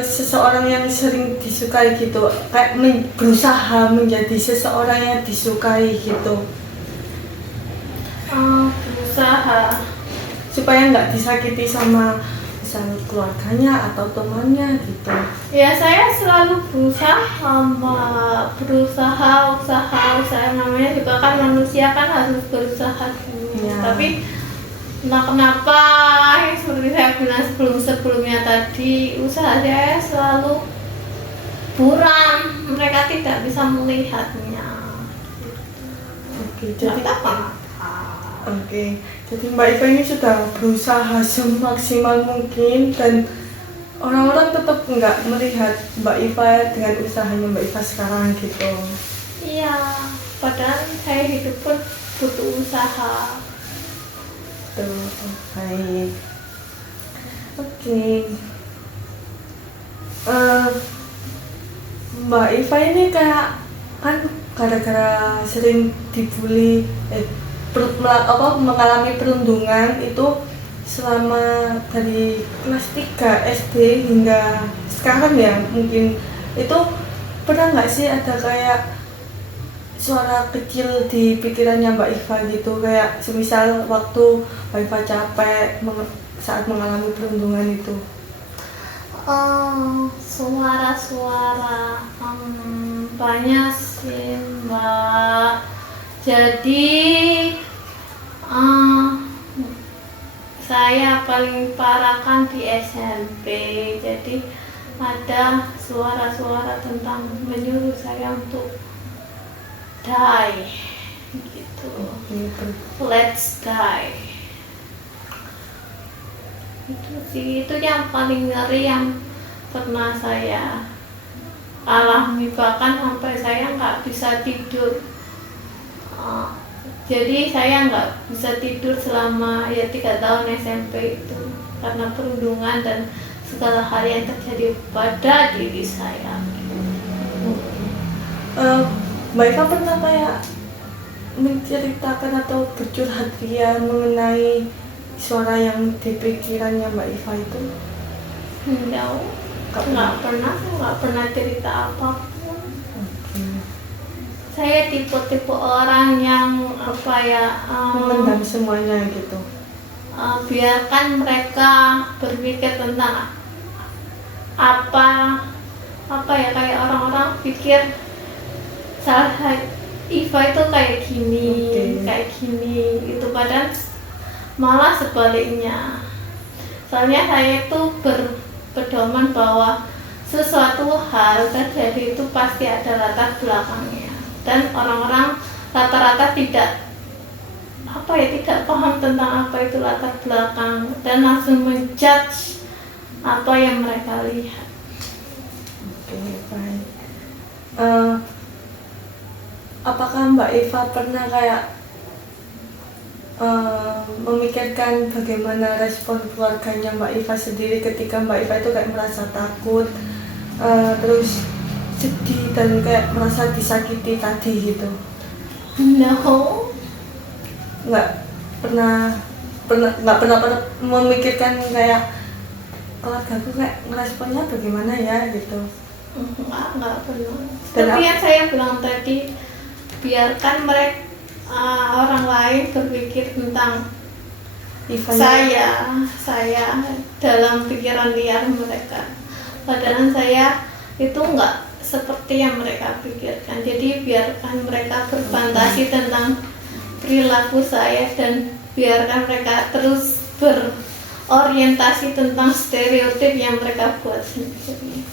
seseorang yang sering disukai gitu, kayak berusaha menjadi seseorang yang disukai gitu, berusaha supaya nggak disakiti sama misalnya keluarganya atau temannya gitu. ya. Saya selalu usaha, namanya juga kan manusia kan harus berusaha dulu. Ya. Tapi nah kenapa yang seperti saya bilang sebelumnya tadi, usaha saya selalu buram, mereka tidak bisa melihatnya. Oke, jadi Nggak apa-apa. Oke, jadi Mbak Iva ini sudah berusaha semaksimal mungkin dan orang-orang tetap nggak melihat Mbak Iva dengan usahanya Mbak Iva sekarang gitu. Iya, padahal saya hidup pun butuh usaha. Tuh, baik. Oke. Mbak Iva ini kayak kan gara-gara sering dibully, mengalami perundungan itu selama dari kelas 3 SD hingga sekarang ya, mungkin itu pernah nggak sih ada kayak suara kecil di pikirannya Mbak Iva gitu, kayak semisal waktu Mbak Iva capek saat mengalami perundungan itu? Suara-suara banyak sih Mbak. Jadi saya paling parah kan di SMP. Jadi ada suara-suara tentang menyuruh saya untuk die gitu. Let's die. Itu sih, itu yang paling ngeri yang pernah saya alami, bahkan sampai saya nggak bisa tidur. Jadi saya nggak bisa tidur selama 3 tahun SMP itu karena perundungan dan segala hal yang terjadi pada diri saya. Mbak Iva pernah kayak menceritakan atau bercurhat dia mengenai suara yang di pikirannya Mbak Iva itu? Nggak pernah cerita apapun. Saya tipe orang yang Memendam semuanya gitu. Biarkan mereka berpikir tentang kayak orang-orang pikir salah Iva itu kayak gini gitu, padahal malah sebaliknya. Soalnya saya itu berpedoman bahwa sesuatu hal terjadi itu pasti ada latar belakangnya, dan orang-orang rata-rata tidak paham tentang apa itu latar belakang dan langsung menjudge apa yang mereka lihat. Oke, baik. Apakah Mbak Iva pernah kayak memikirkan bagaimana respon keluarganya Mbak Iva sendiri ketika Mbak Iva itu kayak merasa takut, terus sedih dan kayak merasa disakiti tadi gitu? No, nggak pernah memikirkan kayak keluargaku kayak ngeresponnya bagaimana ya gitu? nggak pernah. Dan Tapi yang saya bilang tadi, biarkan mereka orang lain berpikir tentang saya dalam pikiran liar mereka. Padahal saya itu nggak seperti yang mereka pikirkan. Jadi biarkan mereka berfantasi tentang perilaku saya dan biarkan mereka terus berorientasi tentang stereotip yang mereka buat sendiri.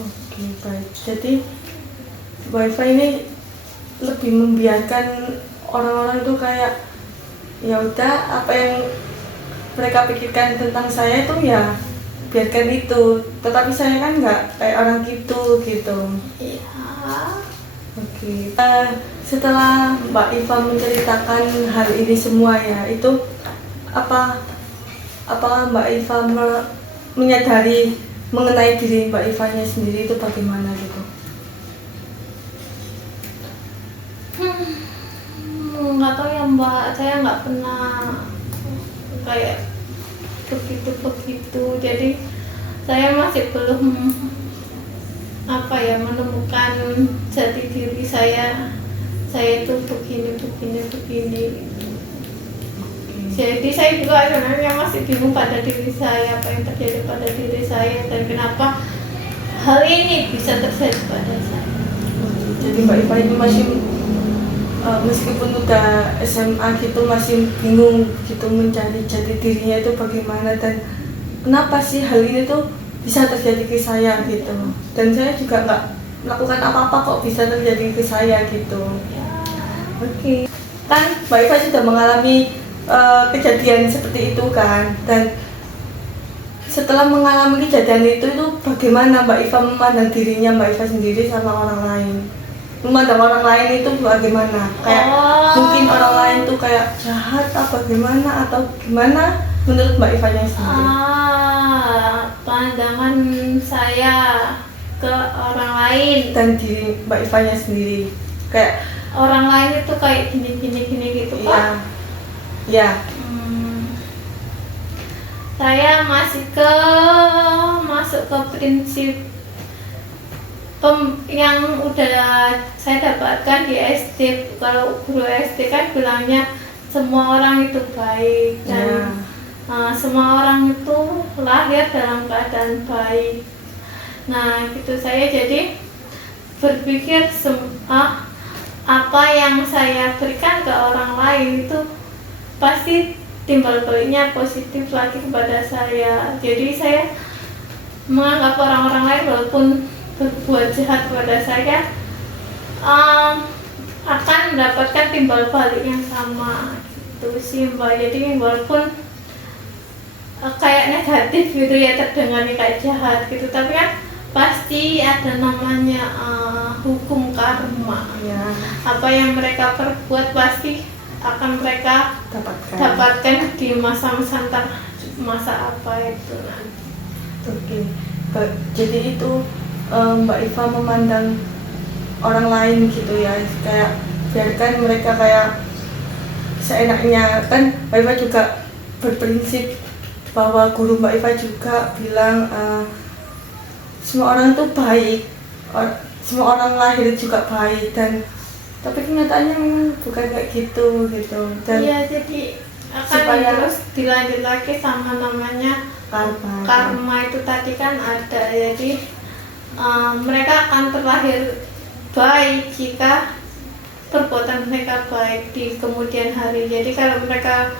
Oke, baik. Jadi wifi ini lebih membiarkan orang-orang itu kayak ya udah apa yang mereka pikirkan tentang saya itu ya biarkan itu, tetapi saya kan nggak kayak orang gitu. Iya. Oke. Setelah Mbak Iva menceritakan hal ini semua ya, itu apakah Mbak Iva menyadari mengenai diri Mbak Ivanya sendiri itu bagaimana gitu? Nggak tahu ya Mbak, saya nggak pernah kayak begitu. Jadi saya masih belum menemukan jati diri saya itu begini. Jadi saya juga sebenarnya masih bingung pada diri saya, apa yang terjadi pada diri saya dan kenapa hal ini bisa terjadi pada saya. Jadi Mbak Iva ini masih meskipun udah SMA gitu masih bingung gitu mencari jati dirinya itu bagaimana dan kenapa sih hal ini tuh bisa terjadi ke saya gitu, dan saya juga nggak melakukan apa-apa kok bisa terjadi ke saya gitu. Oke. Kan Mbak Iva sudah mengalami kejadian seperti itu kan, dan setelah mengalami kejadian itu bagaimana Mbak Iva memandang dirinya Mbak Iva sendiri sama orang lain? Memandang orang lain itu bagaimana? Kayak mungkin orang lain tuh kayak jahat apa gimana atau gimana menurut Mbak Ivanya sendiri? Pandangan saya ke orang lain Dan diri Mbak Ivanya sendiri kayak orang lain itu kayak gini gitu Pak. Ya. Saya masuk ke prinsip yang udah saya dapatkan di SD. Kalau guru SD kan bilangnya semua orang itu baik dan semua orang itu lahir dalam keadaan baik. Nah gitu, saya jadi berpikir apa yang saya berikan ke orang lain itu pasti timbal baliknya positif lagi kepada saya. Jadi saya menganggap orang-orang lain walaupun berbuat jahat kepada saya akan mendapatkan timbal balik yang sama gitu sih Mbak. Jadi walaupun kayak negatif gitu ya, terdengarnya kayak jahat gitu, tapi kan pasti ada namanya hukum karma Ya. Apa yang mereka perbuat pasti akan mereka dapatkan di masa-masa masa apa itu. Oke. Jadi itu Mbak Iva memandang orang lain gitu ya, kayak biarkan mereka kayak seenaknya. Kan Mbak Iva juga berprinsip bahwa guru Mbak Iva juga bilang semua orang itu baik, semua orang lahir juga baik, dan tapi kenyataannya memang bukan kayak gitu. Dan iya, jadi akan terus dilanjut lagi sama namanya karma itu tadi kan ada. Jadi mereka akan terlahir baik jika perbuatan mereka baik di kemudian hari. Jadi kalau mereka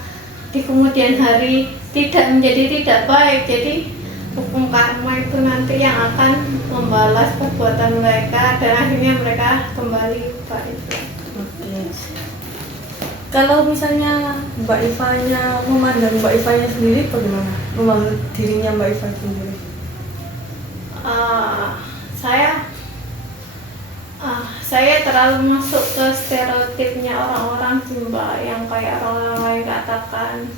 di kemudian hari tidak menjadi tidak baik, jadi hukum karma itu nanti yang akan membalas perbuatan mereka dan akhirnya mereka kembali baik. Oke. Kalau misalnya Mbak Ivanya memandang Mbak Ivanya sendiri bagaimana? Memandang dirinya Mbak Iva sendiri? Saya terlalu masuk ke stereotipnya orang-orang sih Mbak, yang kayak orang lain katakan.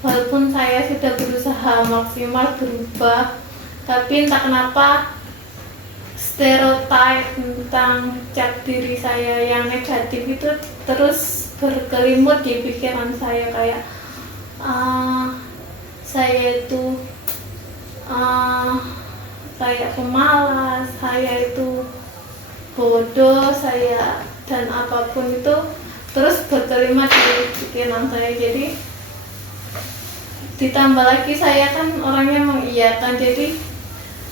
Walaupun saya sudah berusaha maksimal berubah, tapi entah kenapa stereotip tentang cap diri saya yang negatif itu terus berkelimut di pikiran saya, kayak saya itu kayak pemalas, saya itu bodoh, saya dan apapun itu terus berkelimat di pikiran saya. Jadi ditambah lagi saya kan orangnya mengiyakan, jadi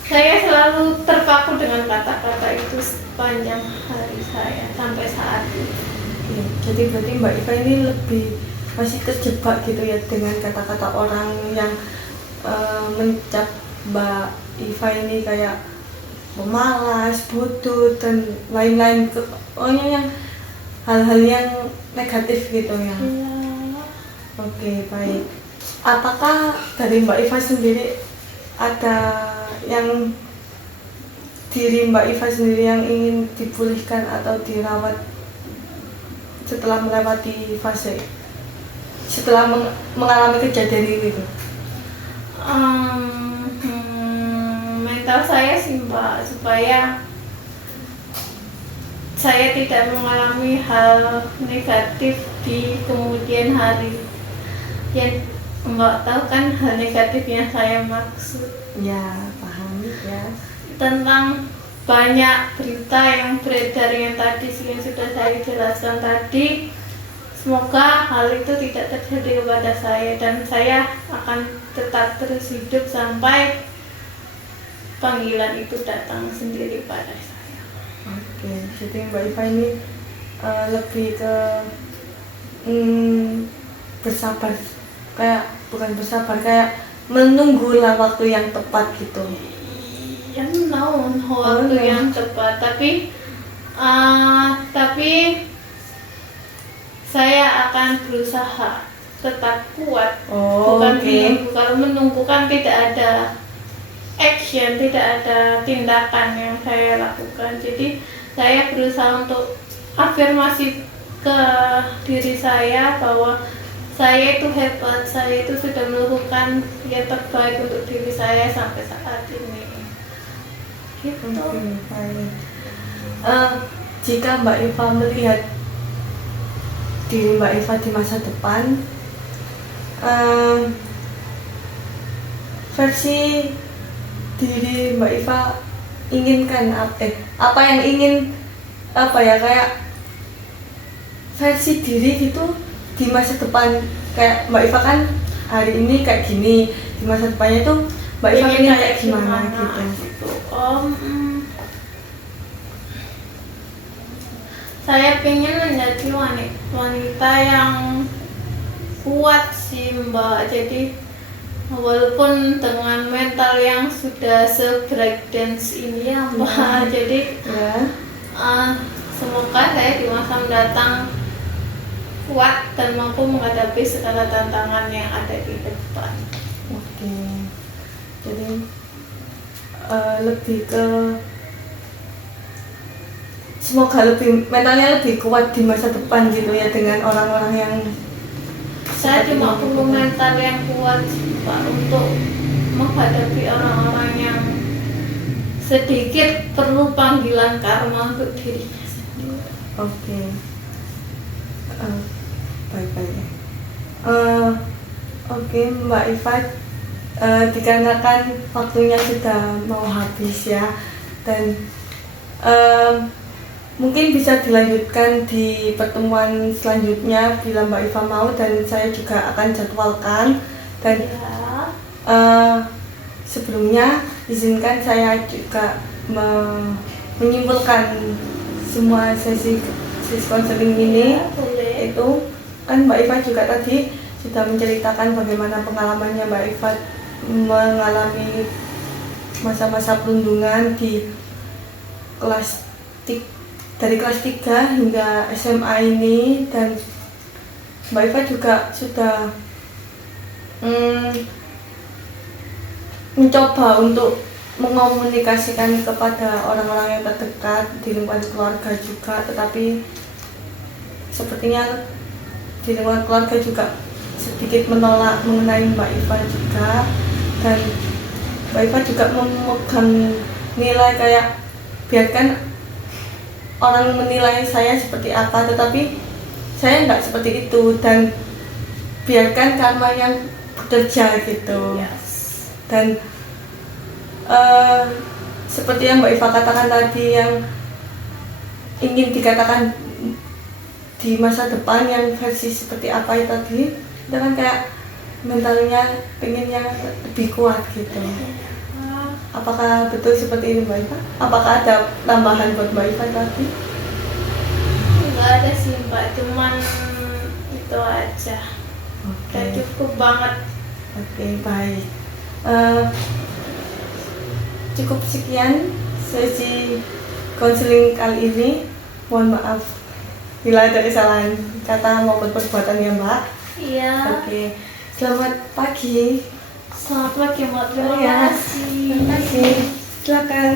Saya selalu terpaku dengan kata-kata itu sepanjang hari saya sampai saat ini. Oke, jadi berarti Mbak Iva ini lebih masih terjebak gitu ya dengan kata-kata orang yang mencap Mbak Iva ini kayak pemalas, bodoh dan lain-lain, pokoknya yang hal-hal yang negatif gitu ya. Ya, Oke, baik. Apakah dari Mbak Iva sendiri ada yang diri Mbak Iva sendiri yang ingin dipulihkan atau dirawat setelah melewati fase, setelah mengalami kejadian ini tuh? mental saya sih Mbak, supaya saya tidak mengalami hal negatif di kemudian hari. Yang Mbak tahu kan hal negatif yang saya maksud, Ya, paham ya. tentang banyak berita yang beredar yang tadi yang sudah saya jelaskan tadi. Semoga hal itu tidak terjadi kepada saya dan saya akan tetap terus hidup sampai panggilan itu datang sendiri pada saya. Oke, jadi Mbak Iva ini lebih ke bersabar, kayak bukan bersabar, kayak menunggulah waktu yang tepat gitu. Yang naon waktu yang tepat, tapi saya akan berusaha tetap kuat. Bukan Oke. menunggu. Kalau menunggu kan tidak ada action, tidak ada tindakan yang saya lakukan. Jadi saya berusaha untuk afirmasi ke diri saya bahwa saya itu hebat, saya itu sudah melakukan yang terbaik untuk diri saya sampai saat ini. Gitu. Oke, baik. Jika Mbak Iva melihat diri Mbak Iva di masa depan, versi diri Mbak Iva inginkan apa yang ingin kayak versi diri gitu di masa depan, kayak Mbak Iva kan hari ini kayak gini, di masa depannya tuh Mbak Iva ingin kayak gimana gitu. Saya pengen menjadi wanita yang kuat sih Mbak. Jadi walaupun dengan mental yang sudah se-breakdance ini ya Mbak, jadi Ya. semoga saya di masa mendatang kuat dan mampu menghadapi segala tantangan yang ada di depan. Oke, jadi lebih ke semoga mentalnya lebih kuat di masa depan gitu ya, dengan orang-orang yang Saya seperti cuma ini. perlu mental yang kuat Pak untuk menghadapi orang-orang yang sedikit perlu panggilan karma untuk dirinya sendiri. Oke. Baik-baik. Oke, Mbak Iva, dikarenakan waktunya sudah mau habis ya, dan mungkin bisa dilanjutkan di pertemuan selanjutnya bila Mbak Iva mau, dan saya juga akan jadwalkan. Dan Ya, sebelumnya izinkan saya juga menyimpulkan semua sesi konseling ini. ya, boleh. Itu kan Mbak Iva juga tadi sudah menceritakan bagaimana pengalamannya Mbak Iva mengalami masa-masa perundungan di dari kelas 3 hingga SMA ini, dan Mbak Iva juga sudah mencoba untuk mengomunikasikan kepada orang-orang yang terdekat di lingkungan keluarga juga, tetapi sepertinya di lingkungan keluarga juga sedikit menolak mengenai Mbak Iva juga, dan Mbak Iva juga memegang nilai kayak biarkan orang menilai saya seperti apa, tetapi saya nggak seperti itu, dan biarkan karma yang bekerja gitu. Yes. Dan seperti yang Mbak Iva katakan tadi, yang ingin dikatakan di masa depan yang versi seperti apa itu tadi, itu kan kayak mentalnya pengen yang lebih kuat gitu. Apakah betul seperti ini Mbak Iva? Apakah ada tambahan buat Mbak Iva tadi? Nggak ada sih Mbak, cuman itu aja. Udah Oke, cukup banget. oke, baik. Eh, Cukup sekian sesi konseling kali ini. Mohon maaf bila ada kesalahan kata maupun perbuatan ya Mbak. Iya. Oke, selamat pagi. Selamat pagi Mbak, terima Oh ya, kasih. terima kasih. Silakan.